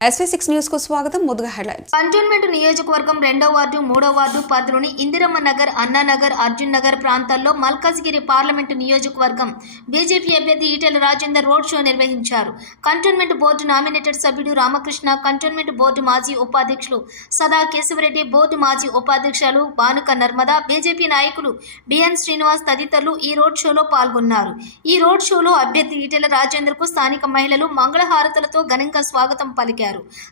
SV6 news కు స్వాగతం. ముందుగా హెడ్లైన్స్. కంటోన్మెంట్ నియోజకవర్గం 2వ వార్డు 3వ వార్డు పరిధిలోని ఇందిరమ్మ నగర్, అన్నానగర్, అర్జున్ నగర్ ప్రాంతాల్లో మల్కాజ్గిరి పార్లమెంటు నియోజకవర్గం బీజేపీ అభ్యర్థి ఈటెల రాజేందర్ రోడ్ షో నిర్వహించారు. కంటోన్మెంట్ బోర్డు నామినేటెడ్ సభ్యుడు రామకృష్ణ, కంటోన్మెంట్ బోర్డు మాజీ ఉపాధ్యక్షులు సదా కేశవరెడ్డి, బోర్డు మాజీ ఉపాధ్యక్షులు బానుక నర్మదా, బీజేపీ నాయకులు బిఎన్ శ్రీనివాస్ తదితరులు ఈ రోడ్ షోలో పాల్గొన్నారు. ఈ రోడ్ షోలో అభ్యర్థి ఈటెల రాజేందర్ కు స్థానిక మహిళలు మంగళహారతులతో ఘనంగా స్వాగతం పలికారు.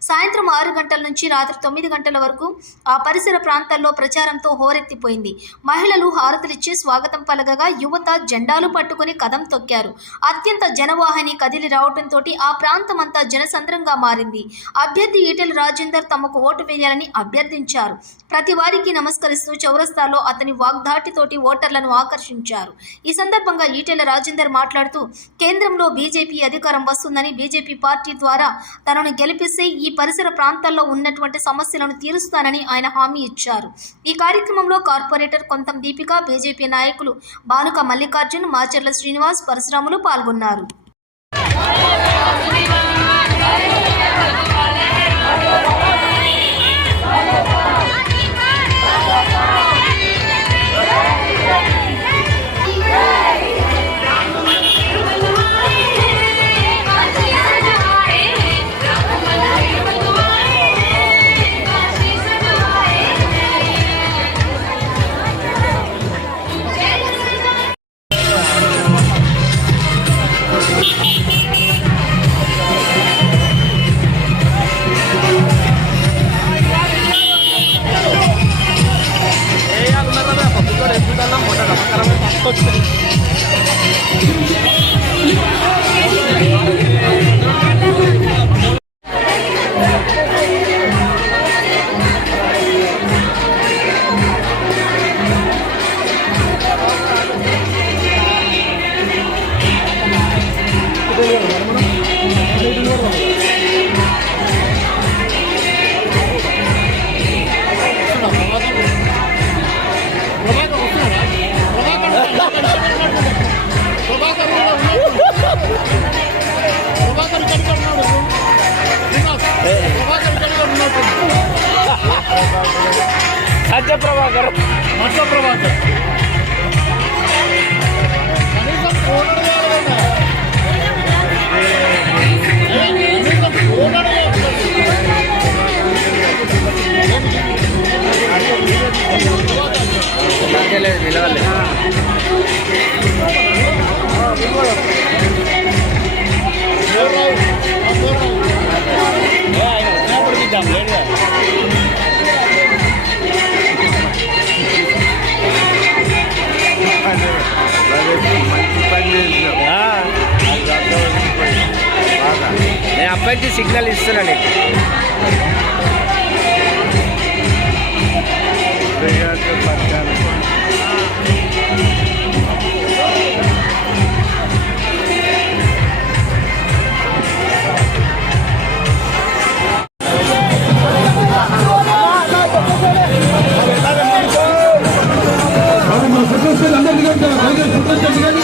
సాయంత్రం 6 గంటల నుంచి రాత్రి 9 గంటల వరకు ఆ పరిసర ప్రాంతాల్లో ప్రచారంతో హోరెత్తిపోయింది. మహిళలు హారతులిచ్చి స్వాగతం పలకగా యువత జెండాలు పట్టుకుని కదం తొక్కారు. అత్యంత జనవాహిని కదిలి రావడంతో ఆ ప్రాంతమంతా జనసంద్రంగా మారింది. అభ్యర్థి ఈటెల రాజేందర్ తమకు ఓటు వేయాలని అభ్యర్థించారు. ప్రతి వారికి నమస్కరిస్తూ చౌరస్తాలో అతని వాగ్దాటితోటి ఓటర్లను ఆకర్షించారు. ఈ సందర్భంగా ఈటెల రాజేందర్ మాట్లాడుతూ కేంద్రంలో బీజేపీ అధికారం వస్తుందని, బీజేపీ పార్టీ ద్వారా తనను గెలిపిస్తే ఈ పరిసర ప్రాంతాల్లో ఉన్నటువంటి సమస్యలను తీరుస్తానని ఆయన హామీ ఇచ్చారు. ఈ కార్యక్రమంలో కార్పొరేటర్ కొంతం దీపిక, బీజేపీ నాయకులు బానుక మల్లికార్జున్, మాచర్ల శ్రీనివాస్, పరశురాములు పాల్గొన్నారు. సత్య ప్రభాకర్ నిలవాలి. నేను అబ్బాయికి సిగ్నల్ ఇస్తున్నాను. అందరికీ